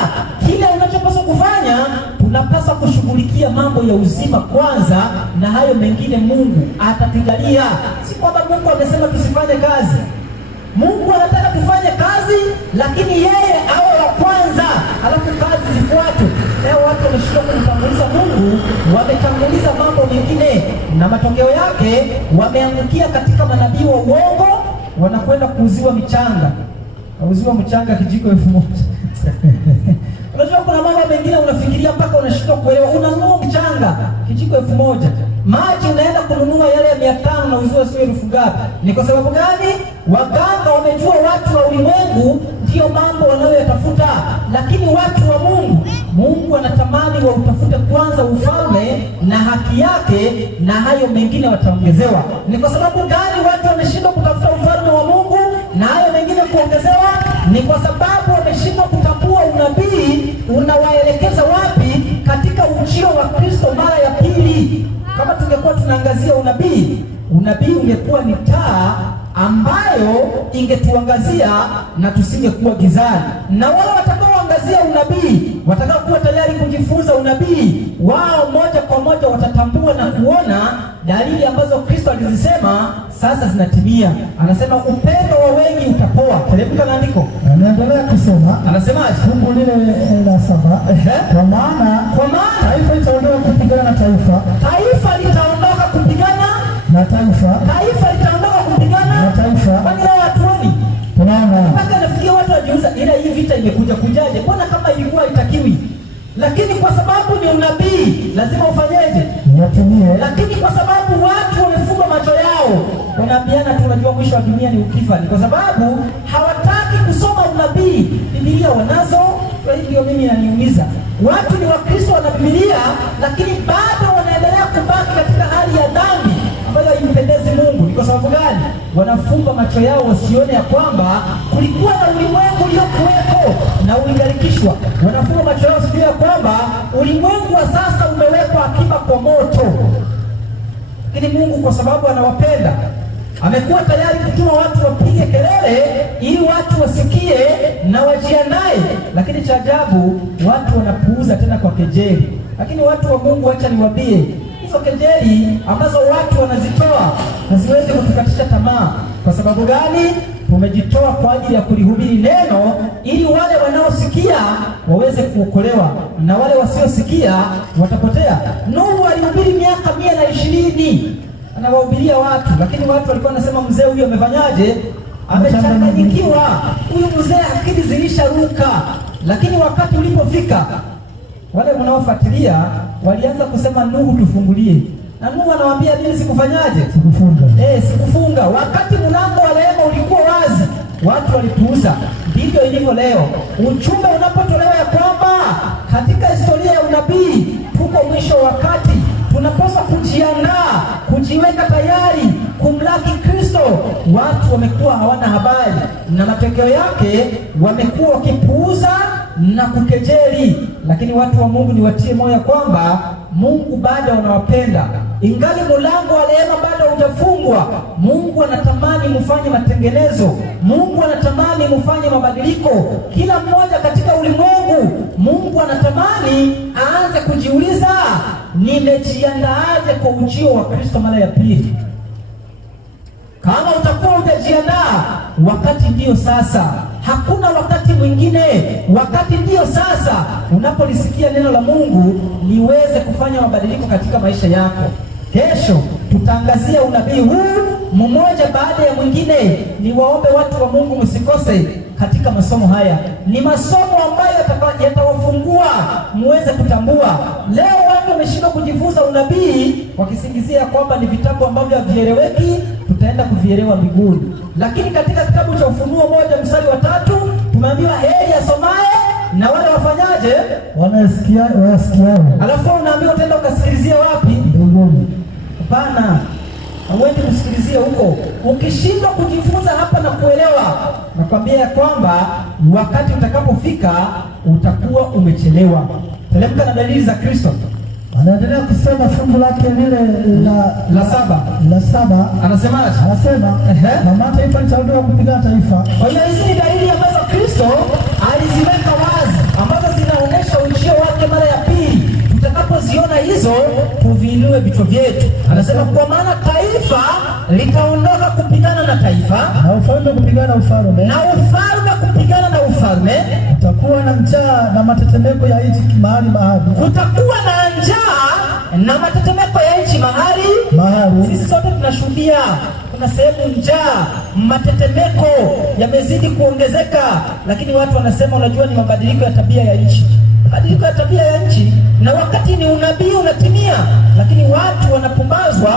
Kile unachopaswa kufanya, tunapaswa kushughulikia mambo ya uzima kwanza, na hayo mengine Mungu atatujalia. Si kwamba Mungu amesema tusifanye kazi. Mungu anataka tufanye kazi, lakini yeye awe wa kwanza, alafu kazi zifuate. Leo watu wameshindwa kumtanguliza Mungu, wametanguliza mambo mengine, na matokeo yake wameangukia katika manabii wa uongo, wanakwenda kuuziwa michanga. Auziwa mchanga kijiko 1,000. Unajua kuna mambo mengine unafikiria mpaka unashindwa kuelewa. Unanunua mchanga kijiko 1,000. Maji unaenda kununua yale ya 500 na uziwa sio 1,000 ngapi? Ni kwa sababu gani? Waganga wamejua watu wa ulimwengu ndio mambo wanayoyatafuta, lakini watu wa Mungu, Mungu anatamani wautafute kwanza ufalme na haki yake, na hayo mengine wataongezewa. Ni kwa sababu gani watu wameshindwa kutafuta ufalme wa Mungu na hayo mengine kuongezewa? Ni kwa sababu wameshindwa kutambua unabii unawaelekeza wapi katika ujio wa Kristo mara ya pili. Kama tungekuwa tunaangazia unabii, unabii ungekuwa ni taa ambayo ingetuangazia na tusingekuwa gizani. Na wale watakaoangazia unabii, watakaokuwa tayari kujifunza unabii, wao moja kwa moja watatambua na kuona dalili ambazo Kristo alizisema sasa zinatimia. Anasema upendo wa wengi utapoa. Teremka na andiko. Anaendelea kusema. Anasemaje? Fungu lile la 7. Kwa maana taifa litaondoka kupigana na taifa. Taifa litaondoka kupigana na taifa. Taifa litaondoka kupigana na taifa. Kwani leo watuoni? Tunaona. Mpaka nafikia watu wajiuliza, ila hii vita imekuja kujaje? Mbona kama ilikuwa itakiwi? Lakini kwa sababu ni unabii, lazima ufanyeje? Yatimie. Lakini kwa sababu watu wamefunga macho yao, wanaambiana tunajua mwisho wa dunia ni ukifa. Ni kwa sababu hawataki kusoma unabii. Biblia wanazo, kwa hiyo mimi inaniumiza. Watu ni Wakristo, wana Biblia, lakini bado wanaendelea kubaki katika hali ya dhambi ambayo haimpendezi Mungu. Ni kwa sababu gani? Wanafunga macho yao wasione ya kwamba kulikuwa na ulimwengu uliokuwepo na ulingalikishwa. Wanafunga macho yao wasione ya kwamba ulimwengu wa sasa umewekwa akiba kwa moto. Lakini Mungu kwa sababu anawapenda, amekuwa tayari kutuma watu wapige kelele ili watu wasikie na wajiandae. Lakini cha ajabu, watu wanapuuza tena kwa kejeli. Lakini watu wa Mungu, acha niwaambie, hizo kejeli ambazo watu wanazitoa haziwezi kutukatisha tamaa. Kwa sababu gani? Tumejitoa kwa ajili ya kulihubiri neno ili wale wanaosikia waweze kuokolewa na wale wasiosikia watapotea. Nuhu alihubiri miaka 120, anawahubiria watu, lakini watu walikuwa wanasema mzee huyu amefanyaje? Amechanganyikiwa. Huyu mzee akili zilisharuka. Lakini wakati ulipofika, wale mnaofuatilia walianza kusema Nuhu tufungulie. Na Nuhu anawaambia mimi sikufanyaje? Sikufunga. Sikufunga. Wakati mlango wa rehema ulikuwa wazi, watu walipuuza. Ndivyo ilivyo leo. Uchumbe unapotolewa ya kwamba katika historia ya unabii tuko mwisho wakati, tunapaswa kujiandaa, kujiweka tayari kumlaki Kristo, watu wamekuwa hawana habari, na matokeo yake wamekuwa wakipuuza na kukejeli. Lakini watu wa Mungu, niwatie moyo kwamba Mungu bado anawapenda. Ingali mlango wa rehema bado hujafungwa, Mungu anatamani mfanye matengenezo. Mungu anatamani mfanye mabadiliko. Kila mmoja katika ulimwengu, Mungu anatamani aanze kujiuliza, nimejiandaaje kwa ujio wa Kristo mara ya pili? Kama utakuwa hujajiandaa, wakati ndio sasa. Hakuna wakati mwingine. Wakati ndio sasa. Unapolisikia neno la Mungu liweze kufanya mabadiliko katika maisha yako. Kesho tutaangazia unabii huu mmoja baada ya mwingine. Niwaombe watu wa Mungu msikose katika masomo haya. Ni masomo ambayo yatawafungua muweze kutambua. Leo watu wameshindwa kujifunza za unabii wakisingizia kwamba ni vitabu ambavyo havieleweki, tutaenda kuvielewa mbinguni. Lakini katika kitabu cha Ufunuo 1:3 tumeambiwa heri asomaye na wale wafanyaje? Wayasikiao. Alafu unaambiwa utaenda ukasikilizia wapi? Mbinguni. Hapana, hauendi kusikilizia huko. Ukishindwa kujifunza hapa na kuelewa, nakwambia kwamba wakati utakapofika utakuwa umechelewa. Teremka na dalili za Kristo. Anaendelea kusema fungu lake lile la 7. Anasemaje? Anasema na mataifa nitaondoa kupigana taifa. Kwa hiyo hizi ni dalili ambazo Kristo aliziweka wazi, ambazo zinaonyesha ujio wake mara ya pili. Tutakapoziona hizo, tuviinue vichwa vyetu. Anasema kwa maana taifa litaondoka kupigana na taifa, na ufalme kupigana na ufalme, na ufalme kupigana na ufalme. Kutakuwa na njaa na matetemeko ya nchi mahali. Kutakuwa na njaa na matetemeko ya nchi mahali. Sisi sote tunashuhudia kuna sehemu njaa, matetemeko yamezidi kuongezeka, lakini watu wanasema unajua ni mabadiliko ya tabia ya nchi. Mabadiliko ya tabia ya nchi, na wakati ni unabii unatimia, lakini watu wanapumbazwa.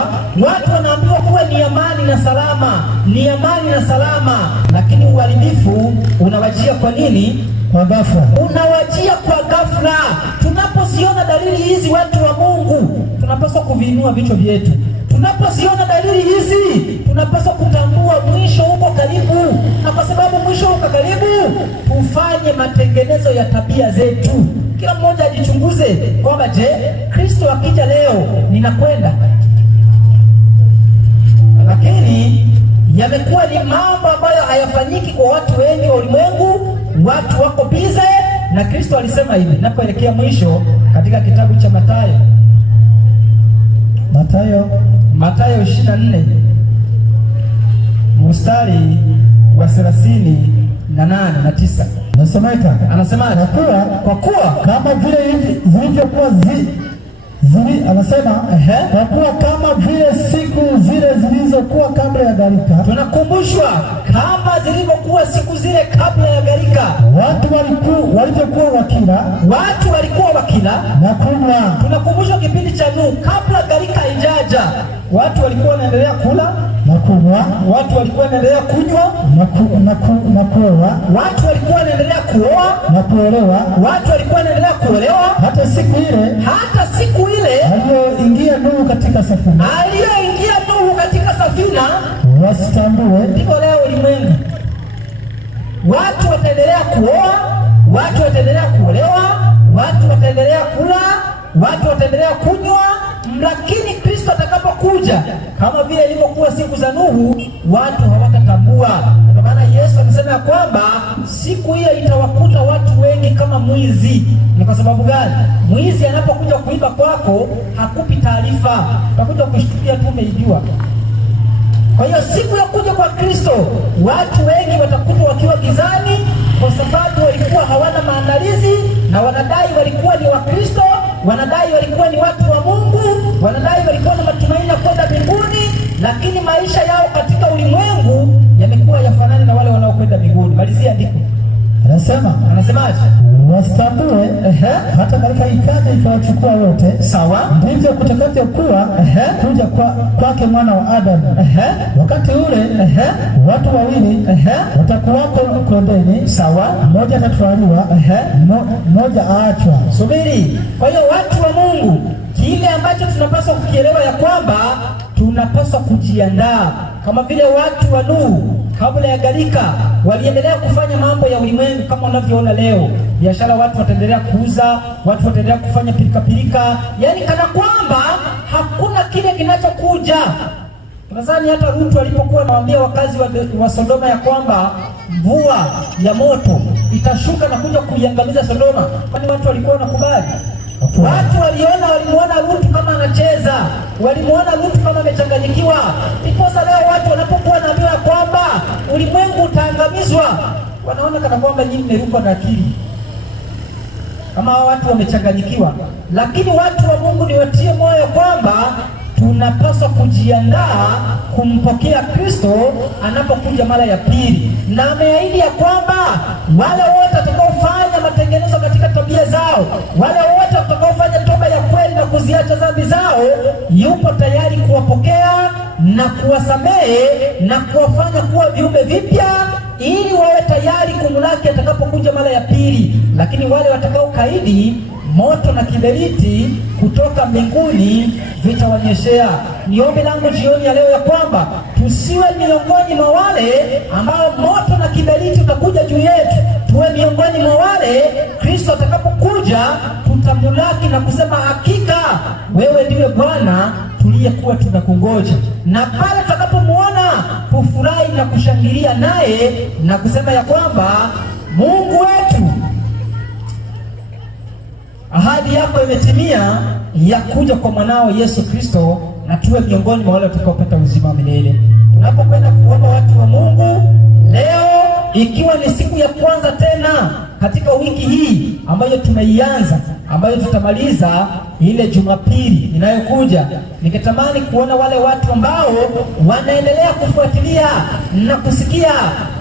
Watu wanaambiwa kuwa ni amani na salama, ni amani na salama, lakini uharibifu unawajia. Kwa nini? Kwa ghafla. Unawajia kwa ghafla. Tunapoziona dalili hizi, watu wa Mungu, tunapaswa kuviinua vichwa vyetu. Tunapoziona dalili hizi, tunapaswa kutambua mwisho uko karibu, na kwa sababu mwisho uko karibu, tufanye matengenezo ya tabia zetu. Kila mmoja ajichunguze kwamba je, Kristo akija leo ninakwenda? Lakini yamekuwa ni mambo ambayo hayafanyiki kwa watu wengi wa ulimwengu. Watu wako bize, na Kristo alisema hivi napoelekea mwisho katika kitabu cha Mathayo 24 mstari wa 38 na 9. Anasema kwa kuwa kama vile zilivyokuwa anasema kwa kuwa kama vile siku zile zilizokuwa kabla ya gharika. Tunakumbushwa kama zilivyokuwa siku zile kabla ya gharika. Watu walikuwa wakila na kunywa. Tunakumbushwa kipindi cha Nuhu, kabla gharika haijaja, watu walikuwa wanaendelea kula na kunywa, watu walikuwa wanaendelea kunywa na kuoa, watu walikuwa wanaendelea kuoa na kuolewa, watu walikuwa wanaendelea kuolewa, hata siku ile aliyoingia Nuhu katika safina, wasitambue. Ndivyo leo ulimwengu, watu wataendelea kuoa, watu wataendelea kuolewa, watu wataendelea kula, watu wataendelea kunywa, lakini Kristo atakapokuja, kama vile ilivyokuwa siku za Nuhu, watu hawatatambua. Kwa maana Yesu alisema kwamba siku hiyo itawakuta watu wengi kama mwizi. Ni kwa sababu gani? Mwizi anapokuja kuiba kwako hakupi taarifa, utakuja kushtukia tu umeibiwa. Kwa hiyo siku ya kuja kwa Kristo, watu wengi watakuja wakiwa gizani, kwa sababu walikuwa hawana maandalizi, na wanadai walikuwa ni Wakristo, wanadai walikuwa ni watu wa Mungu, wanadai walikuwa na matumaini ya kwenda mbinguni, lakini maisha yao katika ulimwengu yamekuwa yafanani na wale wanaokwenda mbinguni. Malizia andiko. Anasemaje? Wasitambue hata gharika ikaja ikawachukua wote. Sawa. Ndivyo kutakavyokuwa kuja kwake Mwana wa Adamu. Wakati ule watu wawili watakuwako kondeni. Sawa. Mmoja atatwaliwa, mmoja aachwa. Subiri. Kwa hiyo watu wa Mungu, kile ambacho tunapaswa kukielewa ya kwamba tunapaswa kujiandaa kama vile watu wa Nuhu kabla ya gharika waliendelea kufanya mambo ya ulimwengu kama unavyoona leo. Biashara, watu wataendelea kuuza, watu wataendelea kufanya pilika, yaani kana kwamba hakuna kile kinachokuja. Nadhani hata Rutu alipokuwa anawaambia wakazi wa Sodoma ya kwamba mvua ya moto itashuka na kuja kuiangamiza Sodoma, kwani watu walikuwa wanakubali? Watu walimuona Rutu kama anacheza, walimuona Rutu kama amechanganyikiwa. Ndiposa leo watu wanapokuwa naambiwa kwamba ulimwengu utaangamizwa, wanaona kana kwamba nyinyi mmeruka na akili, kama watu wamechanganyikiwa. Lakini watu wa Mungu niwatie moyo kwamba tunapaswa kujiandaa kumpokea Kristo anapokuja mara ya pili, na ameahidi ya kwamba wale wote watakaofanya matengenezo katika tabia zao, wale wote watakaofanya toba ya kweli na kuziacha dhambi zao, yupo tayari kuwapokea na kuwasamehe na kuwafanya kuwa viumbe vipya, ili wawe tayari kumlaki atakapokuja mara ya pili. Lakini wale watakaokaidi, moto na kiberiti kutoka mbinguni vitawanyeshea. Ni ombi langu jioni ya leo ya kwamba tusiwe miongoni mwa wale ambao moto na kiberiti utakuja juu yetu. Tuwe miongoni mwa wale Kristo atakapokuja tutamulaki na kusema, hakika wewe ndiwe Bwana tuliyekuwa tunakungoja. Na pale tutakapomuona tufurahi na kushangilia naye na kusema ya kwamba Mungu wetu, ahadi yako imetimia ya kuja kwa mwanao Yesu Kristo, na tuwe miongoni mwa wale watakaopata uzima wa milele. Tunapokwenda kuomba watu wa Mungu leo, ikiwa ni siku ya kwanza tena katika wiki hii ambayo tumeianza, ambayo tutamaliza ile Jumapili inayokuja, ningetamani kuona wale watu ambao wanaendelea kufuatilia na kusikia,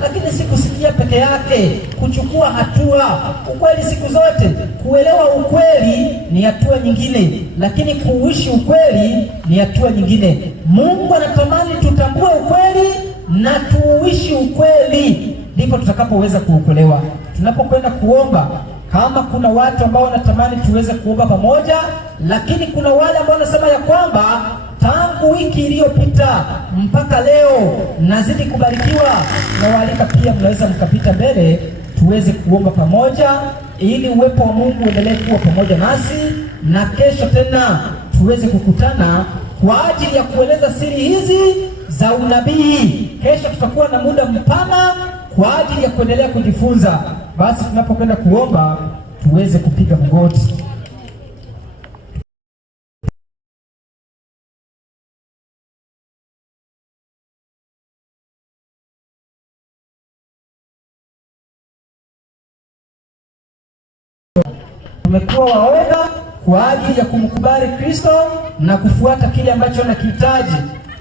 lakini si kusikia peke yake, kuchukua hatua. Ukweli siku zote, kuelewa ukweli ni hatua nyingine, lakini kuishi ukweli ni hatua nyingine. Mungu anatamani tutambue ukweli na tuishi ukweli, ndipo tutakapoweza kuokolewa. Tunapokwenda kuomba, kama kuna watu ambao wanatamani tuweze kuomba pamoja, lakini kuna wale ambao wanasema ya kwamba tangu wiki iliyopita mpaka leo nazidi kubarikiwa, na waalika pia mnaweza mkapita mbele tuweze kuomba pamoja, ili uwepo wa Mungu uendelee kuwa pamoja nasi, na kesho tena tuweze kukutana kwa ajili ya kueleza siri hizi za unabii. Kesho tutakuwa na muda mpana kwa ajili ya kuendelea kujifunza. Basi tunapokwenda kuomba tuweze kupiga magoti. Tumekuwa waoga kwa ajili ya kumkubali Kristo na kufuata kile ambacho anakihitaji,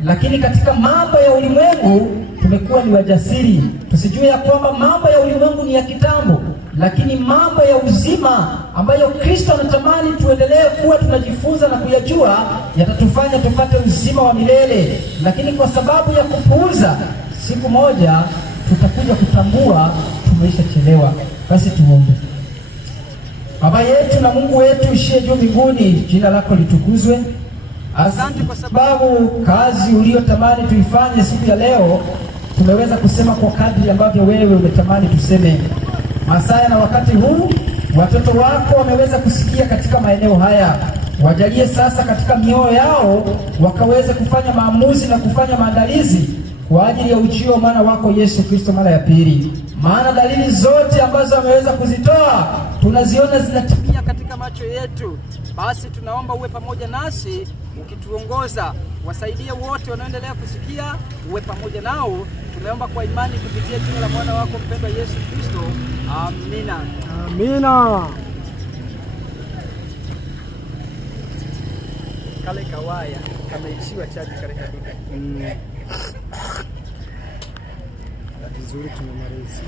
lakini katika mambo ya ulimwengu tumekuwa ni wajasiri. Tusijue ya kwamba mambo ya ulimwengu ni ya kitambo, lakini mambo ya uzima ambayo Kristo anatamani tuendelee kuwa tunajifunza na kuyajua yatatufanya tupate uzima wa milele. Lakini kwa sababu ya kupuuza, siku moja tutakuja kutambua tumeshachelewa. Basi tuombe. Baba yetu na Mungu wetu ushie juu mbinguni, jina lako litukuzwe. Asante kwa sababu kazi uliyotamani tuifanye siku ya leo tumeweza kusema kwa kadri ambavyo wewe umetamani tuseme. Masaa na wakati huu watoto wako wameweza kusikia katika maeneo haya. Wajalie sasa katika mioyo yao wakaweze kufanya maamuzi na kufanya maandalizi kwa ajili ya ujio wa mwana wako Yesu Kristo mara ya pili. Maana dalili zote ambazo wameweza kuzitoa tunaziona zinatimia katika macho yetu. Basi tunaomba uwe pamoja nasi ukituongoza. Wasaidie wote wanaoendelea kusikia, uwe pamoja nao. Tumeomba kwa imani kupitia jina la mwana wako mpendwa Yesu Kristo. Amina. Amina. Kale kawaya kameishiwa chaji katika duka. Vizuri, tumemaliza.